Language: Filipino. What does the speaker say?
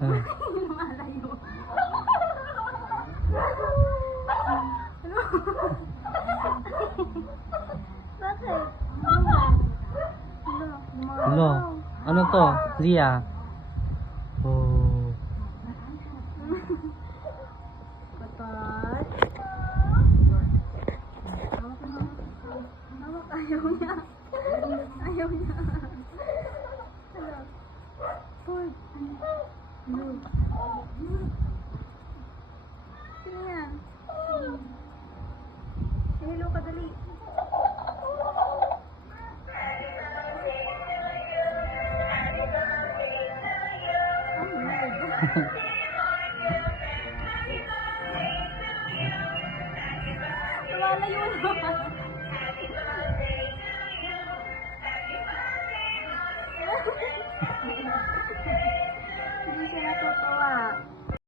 Lumalayo. Bakit? Hello. Ano to? Lia. Oh. Patat. Hawak, ayaw niya. Ayaw niya. Hello. Hoy. Hello. Sino yan? Hello ka, dali. Lumalayo naman. Hindi siya natutuwa.